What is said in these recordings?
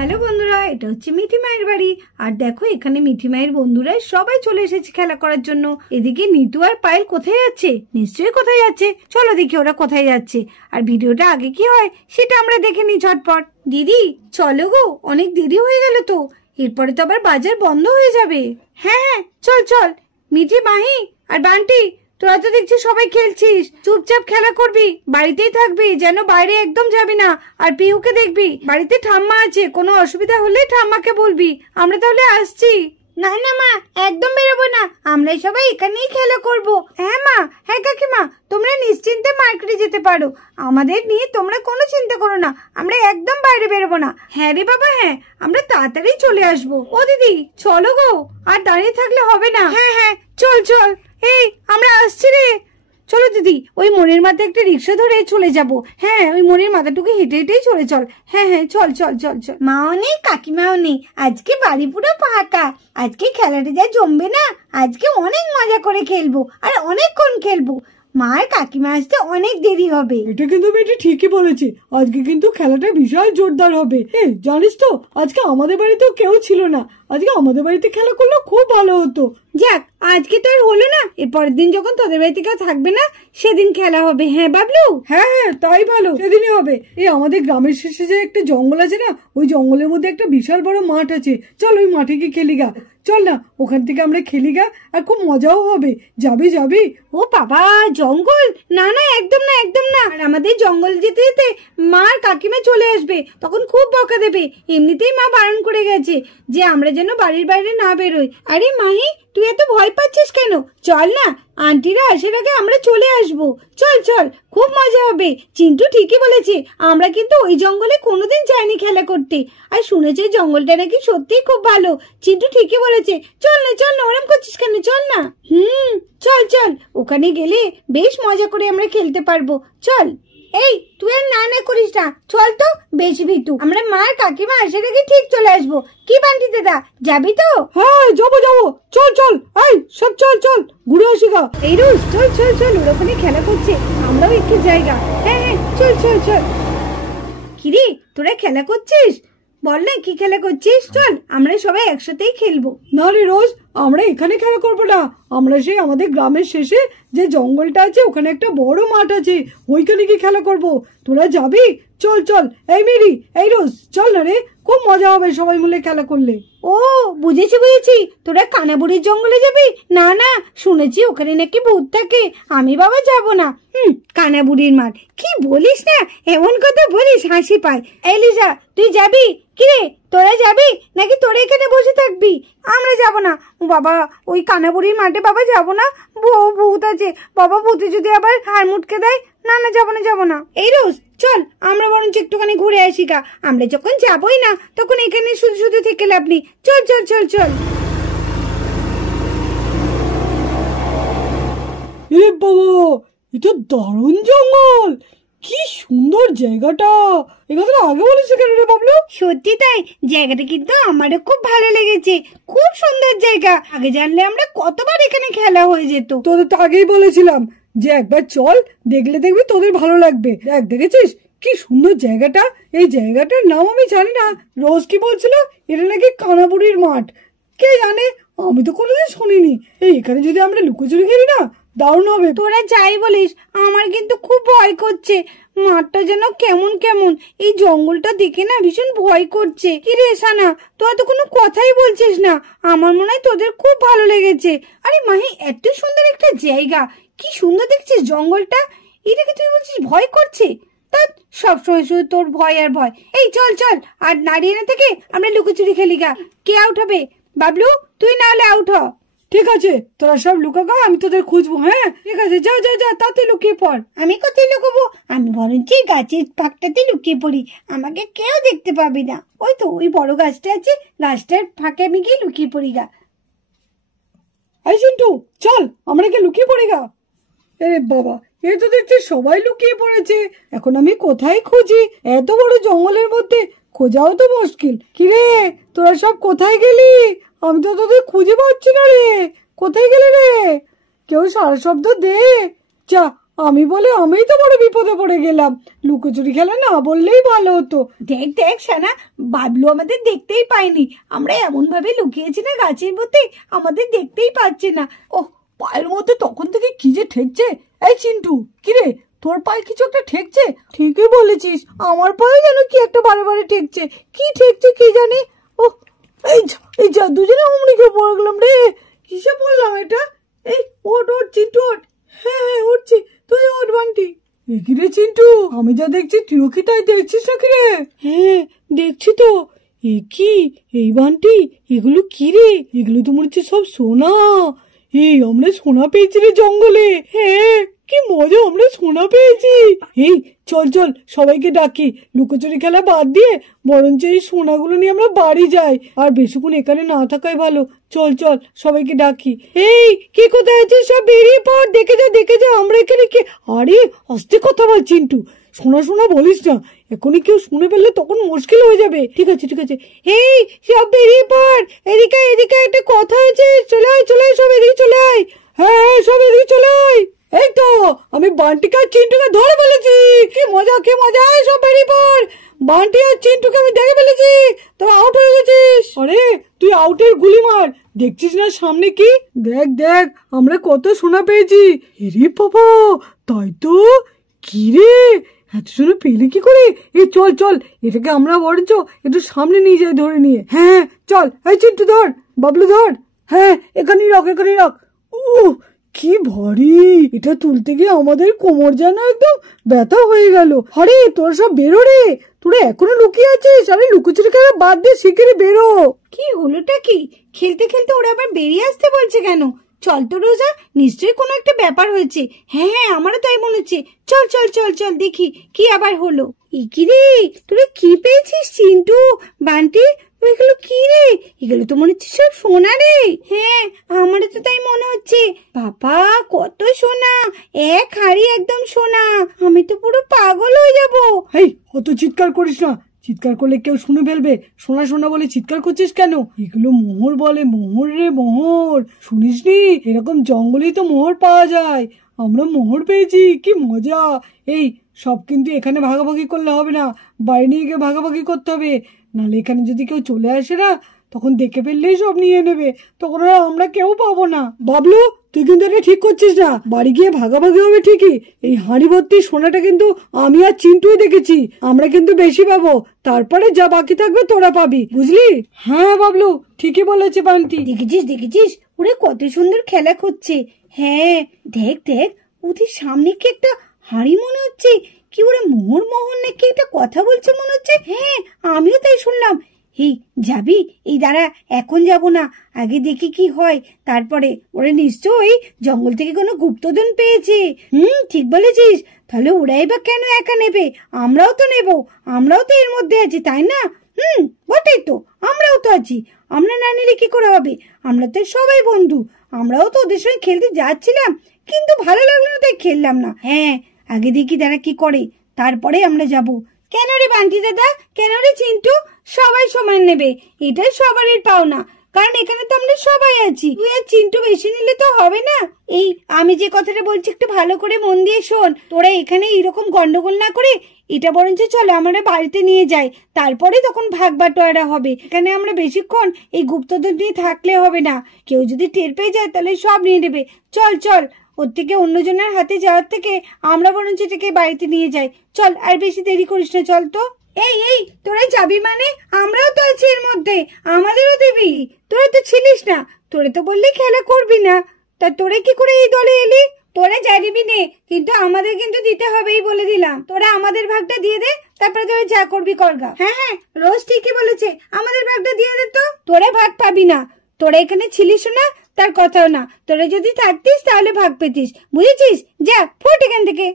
Hello বন্ধুরা, এটা হচ্ছে মিঠি মায়ের বাড়ি। আর দেখো এখানে মিঠি মায়ের বন্ধুরা সবাই চলে এসেছে খেলা করার জন্য। এদিকে নিতু আর পায়েল কোথায় যাচ্ছে? নিশ্চয়ই কোথায় যাচ্ছে, চলো দেখি ওরা কোথায় যাচ্ছে। আর ভিডিওটা আগে কি হয় সেটা আমরা দেখে নিই ঝটপট। দিদি চলো গো, অনেক দেরি হয়ে গেল তো, এরপরে তো আবার বাজার বন্ধ হয়ে যাবে। হ্যাঁ হ্যাঁ চল চল। মিঠি, মাহি আর বান্টি, তোরা তো দেখছি সবাই খেলছিস, চুপচাপ খেলা করবি, বাড়িতেই থাকবি, যেন বাইরে একদম যাবি না। আর পিহুকে দেখবি, বাড়িতে ঠাম্মা আছে, কোনো অসুবিধা হলে ঠাম্মাকে বলবি। আমরা তাহলে আসছি। না না মা, একদম বেরোবো না, আমরা সবাই এখানেই খেলা করব। হ্যাঁ মা, হ্যাঁ কাকিমা, তোমরা নিশ্চিন্তে মার্কেটে যেতে পারো, আমাদের নিয়ে তোমরা কোনো চিন্তা করো না, আমরা একদম বাইরে বেরোবো না। হ্যাঁ রে বাবা, হ্যাঁ আমরা তাড়াতাড়ি চলে আসবো। ও দিদি চলো গো, আর দাঁড়িয়ে থাকলে হবে না। হ্যাঁ হ্যাঁ চল চল, এই আমরা আসছি রে। চলো দিদি, ওই মোড়ের মাথায় একটা রিক্সা ধরে চলে যাব। হ্যাঁ ওই মোড়ের মাথাটুকু হেঁটে হেঁটেই চলে চল। হ্যাঁ হ্যাঁ চল চল চল চল। মাও নেই, কাকিমাও নেই, আজকে বাড়ি পুরো ফাঁকা। আজকে খেলাটা যা জমবে না, আজকে অনেক মজা করে খেলবো, আর অনেকক্ষণ খেলবো। মা আর কাকিমা আসতে অনেক দেরি হবে। এটা কিন্তু বেটি ঠিকই বলেছে, আজকে কিন্তু খেলাটা বিশাল জোরদার হবে। জানিস তো আজকে আমাদের বাড়িতেও কেউ ছিল না, আজকে আমাদের বাড়িতে খেলা করলে খুব ভালো হতো। যাক, আজকে তো আর হলো না, এর পরের দিন যখন তোদের বাড়িতে কেউ থাকবে না সেদিন খেলা হবে। হ্যাঁ বাবলু? হ্যাঁ হ্যাঁ তাই ভালো, সেদিনই হবে। আমাদের গ্রামের শেষে যে একটা জঙ্গল আছে না, ওই জঙ্গলের মধ্যে একটা বিশাল বড় মাঠ আছে, চল ওই মাঠে গিয়ে খেলি গা। চল না, ওখান থেকে আমরা খেলি গা, আর খুব মজাও হবে। যাবি যাবি? ও বাবা, জঙ্গল? না না, একদম না একদম না। আর আমাদের জঙ্গল যেতে যেতে মা আর কাকিমা চলে আসবে, তখন খুব বকা দেবে। এমনিতেই মা বারণ করে গেছে যে আমরা যেন বাড়ির বাইরে না বেরোই। আরে মাহি, তুই এত ভয় পাচ্ছিস কেন? চল না, আন্টিরা আসার আগে আমরা চলে আসবো। চল চল, খুব মজা হবে। চিন্টু ঠিকই বলেছে, আমরা কিন্তু ওই জঙ্গলে কোনোদিন যাইনি খেলা করতে। আর শুনেছি জঙ্গলটা নাকি সত্যিই খুব ভালো। চিন্টু ঠিকই বলেছে, চল না চল না, ওরম করছিস কেন? চল না। চল চল, ওখানে গেলে বেশ মজা করে আমরা খেলতে পারবো। চল। এই তুই আর না না করিস না, চল তো, বেশি ভিতু। আমরা মা আর কাকিমা আসার আগে ঠিক চলে আসবো। কি বান্টি দাদা, যাবি তো? হ্যাঁ যাবো যাবো, চল চল, এই সব চল চল, ঘুরে আসি গা। এই রোজ চল চল চল, ওরা ওখানে খেলা করছে, আমরাও একটু জায়গা। হ্যাঁ হ্যাঁ চল চল চল। কিরে তোরা খেলা করছিস? বল না কি খেলা করছিস? চল আমরা সবাই একসাথেই খেলবো। না রে রোজ, আমরা এখানে খেলা করবো না, আমরা সেই আমাদের গ্রামের শেষে যে জঙ্গলটা আছে ওখানে একটা বড় মাঠ আছে, ওইখানে গিয়ে খেলা করবো। তোরা যাবি? চল চল। এই মেরি, এই রোজ, চল না রে, খুব মজা হবে সবাই মিলে খেলা করলে। ও বুঝেছি বুঝেছি, তোরা কানাবুড়ির জঙ্গলে যাবি? না না, শুনেছি ওখানে নাকি ভূত থাকে, আমি বাবা যাব না। কানাবুড়ির মাঠ কি বলিস না, এমন কথা বলিস হাসি পায়। এই লিজা, তুই যাবি? কিরে তোরা যাবি নাকি তোরা এখানে বসে থাকবি? আমরা যাব না বাবা, ওই কানাবুড়ির মাঠে বাবা যাব না, ভূত আছে বাবা, ভূতে যদি আবার হাড় মুটকে দেয়। না না যাবো না যাবো না। এই রোজ চল, আমরা বরঞ্চ একটুখানি ঘুরে আসি গা। আমরা যখন যাবোই না তখন এখানে শুধু শুধু থেকে লাভ নেই। চল চল চল চল। এ বাবা, এটা দারুণ জঙ্গল, কি সুন্দর জায়গাটা। এখানে আগে বলেছে কেন রে বাবলু? সত্যি তাই, জায়গাটা কিন্তু আমারও খুব ভালো লেগেছে, খুব সুন্দর জায়গা। আগে জানলে আমরা কতবার এখানে খেলা হয়ে যেত। তোদের তো আগেই বলেছিলাম যে একবার চল, দেখলে দেখবি তোদের ভালো লাগবে। দেখ, দেখেছিস কি সুন্দর জায়গাটা? এই জায়গাটার নাম আমি জানি না, রোজ কি বলছিল এটা নাকি কানাবুড়ির মাঠ। কে জানে, আমি তো কোনোদিন শুনিনি। এখানে যদি আমরা লুকোচুরি খেলি না, দারুণ হবে। তোরা যাই বলিস, আমার কিন্তু খুব ভয় করছে। মাঠটা যেন কেমন কেমন, এই জঙ্গলটা দেখে না ভীষণ ভয় করছে। কি রে সানা, তোরা তো কোনো কথাই বলছিস না, আমার মনে হয় তোদের খুব ভালো লেগেছে। আরে মাহি, এত সুন্দর একটা জায়গা, কি সুন্দর দেখছিস জঙ্গলটা, এটাকে তুই বলছিস ভয় করছে? তা সবসময় শুধু তোর ভয় আর ভয়। এই চল চল, আর দাঁড়িয়ে না থেকে আমরা লুকোচুরি খেলি গা। কে আউট হবে? বাবলু, তুই না হলে আউট হ। ঠিক আছে, তোরা সব লুকাগা, আমি তোদের খুঁজবো। হ্যাঁ ঠিক আছে, যা যা যা, তাতে লুকিয়ে পড়। আমি কোথায় লুকাবো? আমি বরঞ্চ গাছের ফাঁকটাতে লুকিয়ে পড়ি, আমাকে কেউ দেখতে পাবে না। ওই তো ওই বড় গাছটা আছে, গাছটার ফাঁকে আমি গিয়ে লুকিয়ে পড়ি গা। এই চিন্টু, চল আমরা গিয়ে লুকিয়ে পড়ি গা। আরে বাবা, এই তো দেখছি সবাই লুকিয়ে পড়েছে, এখন আমি কোথায় খুঁজি? এত বড় জঙ্গলের মধ্যে খোঁজাও তো মুশকিল। কিরে তোরা সব কোথায় গেলি? আমি তো তোদের খুঁজে পাচ্ছি না রে, কোথায় গেলি রে? কেউ সারা শব্দ দে। যা, আমি বলে আমিই তো বড় বিপদে পড়ে গেলাম। লুকোচুরি খেলা না বললেই ভালো হতো। দেখ দেখ সানা, বাবলু আমাদের দেখতেই পায়নি। আমরা এমন ভাবে লুকিয়েছি না গাছের মধ্যে, আমাদের দেখতেই পাচ্ছে না। ও পায়ের মধ্যে তখন থেকে কি যে ঠেকছে। এই চিন্টু, কিরে তোর পায়ে কিছু একটা ঠেকছে? ঠিকই বলেছিস, আমার পায়ে যেন কি একটা বারে বারে ঠেকছে। কি ঠেকছে কি জানি। ও এই যা দুজনে হুমড়ি খেয়ে পড়ে গেলাম রে। কিসে বললাম এটা? এই ওঠ ওঠ চিন্টু ওঠ। হ্যাঁ হ্যাঁ উঠছি, তুই ওঠ বান্টি। কি রে চিন্টু, আমি যা দেখছি তুইও কি তাই দেখছিস নাকি রে? হ্যাঁ দেখছি তো। এ কি এই বান্টি, এগুলো কি রে? এগুলো তো মনে হচ্ছে সব সোনা। এই আমরা সোনা পেয়েছি রে জঙ্গলে। হ্যাঁ কি মজা, আমরা সোনা পেয়েছি। এই চল চল সবাইকে ডাকি, লুকোচুরি খেলা বাদ দিয়ে বরঞ্চ এই সোনাগুলো নিয়ে আমরা বাড়ি যাই। আর বেশিক্ষণ এখানে না থাকাই ভালো। চল চল সবাইকে ডাকি। এই কে কোথায় আছিস সব বেরিয়ে পড়, দেখে যা আমরা এখানে কে। আরে আস্তে কথা বল চিন্টু, শোনা শোনা বলিস না, এখনই কেউ শুনে ফেললে তখন মুশকিল হয়ে যাবে। ঠিক আছে ঠিক আছে। এই সব বেরিয়ে পড়, এদিকে এদিকে একটা কথা হয়েছে, চলে আয় সব এদিকে চলে আয়। হ্যাঁ সব এদিকে চলে আয়। এই তো আমি বান্টিকে আর চিন্টুকে ধরে ফেলেছি। কি মজা সব বেরিয়ে পড়। বান্টি আর চিন্টুকে আমি দেখে ফেলেছি, তোরা আউট হয়ে গেছিস। আরে তুই আউটের গুলি মার, দেখছিস না সামনে কি? দেখ দেখ আমরা কত সোনা পেয়েছি। এরে বাবা, তাই তো। কি রে এত সোনা পেলে কি করে? এই চল চল এটাকে আমরা বরঞ্চ একটু সামনে নিয়ে যাই ধরে নিয়ে। হ্যাঁ চল। এই চিন্টু ধর, বাবলু ধর। হ্যাঁ এখানেই রাখ। ও কি ভারী, এটা তুলতে গিয়ে আমাদের কোমর যেন একদম ব্যথা হয়ে গেল। আরে তোরা সব বেরো রে, তোরা এখনো লুকিয়ে আছিস? আরে লুকোচুরি খেলা বাদ দিয়ে শিগগিরই বেরো। কি হলোটা কি? খেলতে খেলতে ওরা আবার বেরিয়ে আসতে বলছে কেন? চল তো রোজা, নিশ্চয়ই কোনো একটা ব্যাপার হয়েছে। হ্যাঁ হ্যাঁ আমারও তাই মনে হচ্ছে। চল চল চল চল দেখি কি আবার হলো। কি রে তোরা কি পেয়েছিস চিন্টু বান্টি? এগুলো কি রে? এগুলো তো মনে হচ্ছে সব সোনা রে। হ্যাঁ আমারও তো তাই মনে হচ্ছে। বাবা কত সোনা, এক হাড়ি একদম সোনা। আমি তো পুরো পাগল হয়ে যাবো। এই অত চিৎকার করিস না, চিৎকার করলে কেউ শুনে ফেলবে। সোনা সোনা বলে চিৎকার করছিস কেন? এগুলো মোহর বলে, মোহর রে মোহর। শুনিসনি এরকম জঙ্গলেই তো মোহর পাওয়া যায়। আমরা মোহর পেয়েছি, কি মজা। এই সব কিন্তু এখানে ভাগাভাগি করলে হবে না, বাড়ি নিয়ে গিয়ে ভাগাভাগি করতে হবে। নাহলে এখানে যদি কেউ চলে আসে না, তখন দেখে ফেললেই সব নিয়ে নেবে, তখন আর আমরা কেউ পাবো না। বাবলু তুই কিন্তু এটা ঠিক করছিস না, বাড়ি গিয়ে ভাগাভাগি হবে ঠিকই। এই হাঁড়ি ভর্তি সোনাটা কিন্তু আমি আর চিন্টুই দেখেছি, আমরা কিন্তু বেশি পাবো, তারপরে যা বাকি থাকবে তোরা পাবি, বুঝলি? হ্যাঁ বাবলু ঠিকই বলেছে বান্টি। দেখেছিস ওরে কত সুন্দর খেলা করছে। হ্যাঁ দেখ দেখ ওদের সামনে কি একটা হাঁড়ি মনে হচ্ছে। কি ওরা মোহর নাকি একটা কথা বলছে মনে হচ্ছে। হ্যাঁ আমিও তাই শুনলাম। এই যাবি? এই দাঁড়া, এখন যাব না, আগে দেখি কি হয় তারপরে। ওরা নিশ্চয়ই জঙ্গল থেকে কোনো গুপ্তধন পেয়েছে। ঠিক বলেছিস। তাহলে ওরাই বা কেন একা নেবে? আমরাও তো নেব, আমরাও তো এর মধ্যে আছি তাই না? বটেই তো, আমরাও তো আছি। আমরা না নিলে কি করে হবে? আমরা তো সবাই বন্ধু, আমরাও তো ওদের সঙ্গে খেলতে যাচ্ছিলাম, কিন্তু ভালো লাগলো না তাই খেললাম না। হ্যাঁ আগে দেখি তারা কি করে, তারপরে আমরা যাব। কেন রে বান্টি দাদা, কেন রে চিন্টু? সবাই সমান নেবে, এটাই সবারই পাওনা, কারণ এখানে তো আমরা সবাই আছি। তুই আর চিন্টু বেশি নিলে তো হবে না। এই আমি যে কথাটা বলছি একটু ভালো করে মন দিয়ে শোন। তোরা এখানে এরকম গন্ডগোল না করে এটা বরঞ্চ চলো আমরা বাড়িতে নিয়ে যাই, তারপরে তখন ভাগ বাটোয়ারা হবে। এখানে আমরা বেশিক্ষণ এই গুপ্তধন নিয়ে থাকলে হবে না, কেউ যদি টের পেয়ে যায় তাহলে সব নিয়ে নেবে। চল চল, ওর থেকে অন্যজনের হাতে যাওয়ার থেকে আমরা বরঞ্চ এটাকে বাড়িতে নিয়ে যাই। চল আর বেশি দেরি করিস না, চল তো। এই তোরা যাবি মানে? আমরাও তো আছি এর মধ্যে, আমাদেরও দিবি। তোরা তো ছিলিস না, তোরা তো বললি খেলা করবি না, তা তোরা কি করে এই দলে এলি? তোরা জানিবি নে, কিন্তু আমাদের কিন্তু দিতে হবেই বলে দিলাম। তোরা আমাদের ভাগটা দিয়ে দে, তারপরে তোরা যা করবি করগা। হ্যাঁ রোজ ঠিকই বলেছে, আমাদের ভাগটা দিয়ে দে তো। তোরা ভাগ পাবি না, তোরা এখানে ছিলিস না তার কথাও না। তোরা যদি থাকতিস তাহলে ভাগ পেতিস, বুঝেছিস? যা ফোট এখান থেকে।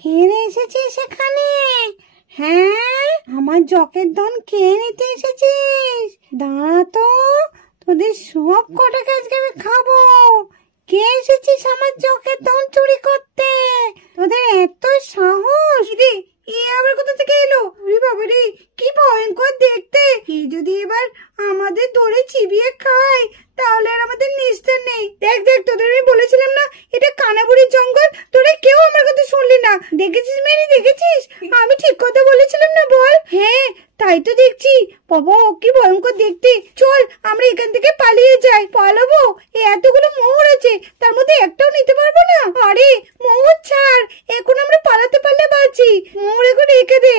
কে রে এসেছিস এখানে? হ্যাঁ আমার জকের ধন কে নিতে এসেছিস? দাঁড়া তো, তোদের সব কটা আজকে আমি খাবো। কে এসেছিস আমার জকের ধন চুরি করতে? তোদের এত সাহস? এ আবার কোথা থেকে এলো? ওরে বাবা রে, কি ভয়ঙ্কর দেখতে! এ যদি এবার আমাদের ধরে চিবিয়ে খায় তাহলে আর আমাদের নিস্তার নেই। দেখ দেখ, তোদের আমি বলেছিলাম না এটা কানাবুড়ির জঙ্গল, তোরা কেউ আমার কথা শুনলি না। দেখেছিস মেরি, দেখেছিস আমি ঠিক কথা বলেছিলাম না বল? হ্যাঁ তাই তো দেখছি। বাবা কি ভয়ঙ্কর দেখতে। চল আমরা এখান থেকে পালিয়ে যাই। পালাবো? এতগুলো মোহর আছে, তার মধ্যে একটাও নিতে পারবো না। আরে মোহর ছাড়, এখন আমরা পালাতে পারলে বাঁচি। মোহর এখন রেখে দে,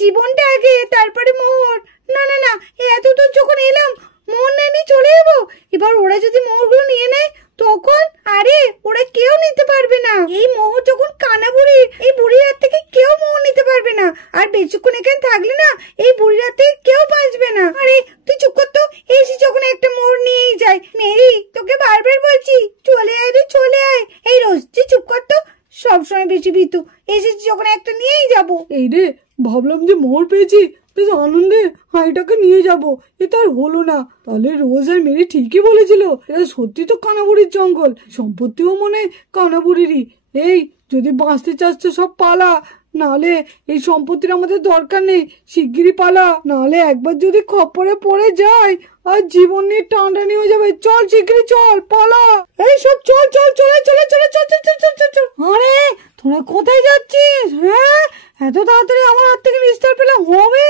জীবনটা আগে তারপরে মোহর। না না না, এত দূর যখন এলাম মোহর না নিয়ে চলে যাবো? এবার ওরা যদি মোহরগুলো নিয়ে নেয় তখন? আরে ওরা কেউ নিতে পারবে না। এই মোহর যখন কানা বুড়ির, এই বুড়ির হাত থেকে কেউ মোহর নিতে পারবে না। আর বেশিক্ষণ এখানে থাকলে না এই বুড়ির হাত থেকে কেউ বাঁচবে না। আরে তুই চুপ কর তো, এসে যখন একটা মোহর নিয়েই যায়। মেরি তোকে বারবার বলছি চলে আয় রে, চলে আয়। এই রোজ তুই চুপ কর তো, সবসময় বেশি ভীতু। এসেছি যখন একটা নিয়েই যাবো। এই রে, ভাবলাম যে মোহর পেয়েছি, বেশ আনন্দে হাঁড়িটাকে নিয়ে যাব, এ তো আর হলো না। তাহলে রোজ আর মেরি ঠিকই বলেছিল, এটা সত্যি তো কানাবুড়ির জঙ্গল, সম্পত্তিও মনে কানাবুড়িরই। এই যদি বাঁচতে চাস তো সব পালা, নাহলে এই সম্পত্তির আমাদের দরকার নেই, শিগগিরই পালা, নাহলে একবার যদি খপ্পরে পড়ে যায় আর জীবন নিয়ে টানটানি হয়ে যাবে। চল শিগগিরই চল, পালা। এই সব চল চল, চলে চলে চলে চল চল চল চল চল চল। আরে তোরা কোথায় যাচ্ছিস? হ্যাঁ, এত তাড়াতাড়ি আমার হাত থেকে নিস্তার পেলে হবে?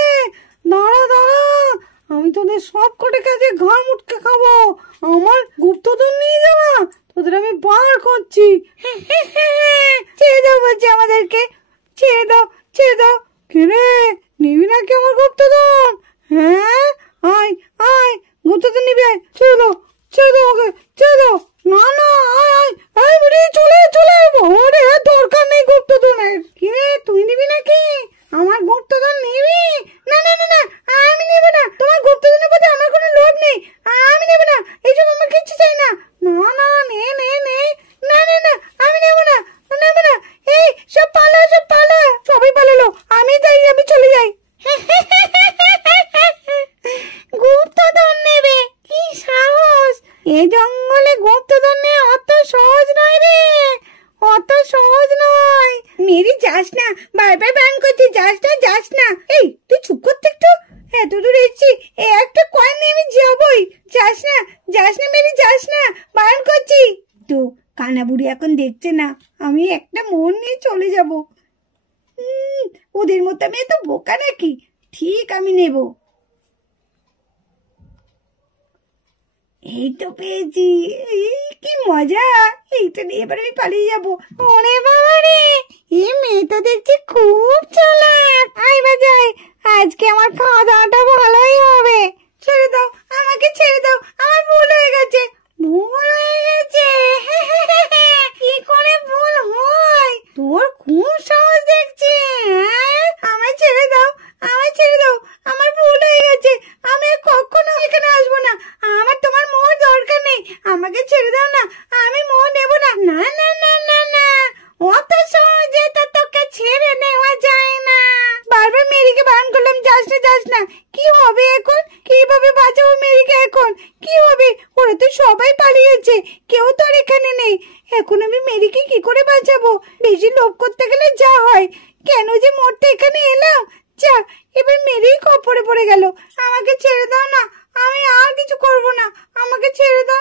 দাঁড়া দাঁড়া, আমি তোদের সব কটে কাছে ঘাড় মুটকে খাবো। আমার গুপ্তধন নিয়ে যাওয়া, তোদের আমি বার করছি। ছেড়ে দাও বলছি আমাদেরকে, ছেড়ে দাও ছেড়ে দাও। কে নিবি নাকি আমার গুপ্তধন? হ্যাঁ আয় আয়, গুপ্তধন নিবি, আয়। ছেড়ে দাও ছেড়ে দাও, ওকে ছেড়ে দাও। না না আয় আয় আয়, বেরিয়ে চলে চলে। আরে দরকার নেই গুপ্তধনের। কিরে তুই নিবি নাকি আমার গুপ্তধন? নিবি? না না না না, আমি নেব না। তোমার গুপ্তধনের প্রতি আমার কোনো লোভ নেই, আমি নেব না। এইসব আমার কিচ্ছু চাই না। না না, নে নে নে। না না না, আমি নেব না, নেব না। এই সব পালা, সব পালা। সবাই পালালো, আমি যাই, আমি চলে যাই। গুপ্তধন নেবে? কি সাহস! এই জঙ্গলে গুপ্তধন নেওয়া অত সহজ নয় রে, অত সহজ নয়। মেরি যাস না, বারবার বারণ করছি, যাস না যাস না। এই তুই চুপ করতে একটু, এত দূর এসেছি, একটা কয়েন নিয়ে আমি যাবই। যাস না যাস না মেরি, যাস না, বারণ করছি তো। কানা বুড়ি এখন দেখছে না আমি একটা মন নিয়ে চলে যাব। ওদের মতো আমি এত বোকা নাকি? ঠিক আমি নেব। এই তো পেয়েছি, কি মজা! এইটা নিয়ে এবার আমি পালিয়ে যাবো। ওরে বাবা রে, এই মেয়ে তো দেখছি খুব চালাক। আয় বাজাই, আজকে আমার খাওয়া দাওয়াটা ভালোই হবে। ছেড়ে দাও আমাকে, ছেড়ে দাও, আমার ভুল হয়ে গেছে, ভুল হয়ে গেছে। কি করে ভুল হয়? তোর খুব সাহস দেখছি। আমায় ছেড়ে দাও, আমায় ছেড়ে দাও, আমার ভুল হয়ে গেছে, আমি কখনো এখানে আসবো না। আমার তোমার মোহর দরকার নেই, আমাকে ছেড়ে দাও না, আমি মোহর নেবো না। না না না না না, অত সহজে তো তোকে ছেড়ে নেওয়া যায় না। বারবার মেরিকে বারণ করলাম যাস না যাস না। কি হবে এখন? কিভাবে বাঁচাবো মেরিকে এখন? কি হবে? ওরা তো সবাই পালিয়েছে, কেউ তো আর এখানে নেই। এখন আমি মেরিকে কি করে বাঁচাবো? বেশি লোভ করতে গেলে যা হয়। কেন যে মরতে এখানে এলাম? যা, এবার মেরি খপ্পরে পড়ে গেল। আমাকে ছেড়ে দাও না, আমি আর কিছু করবো না, আমাকে ছেড়ে দাও।